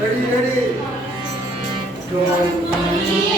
Ready, ready. Go.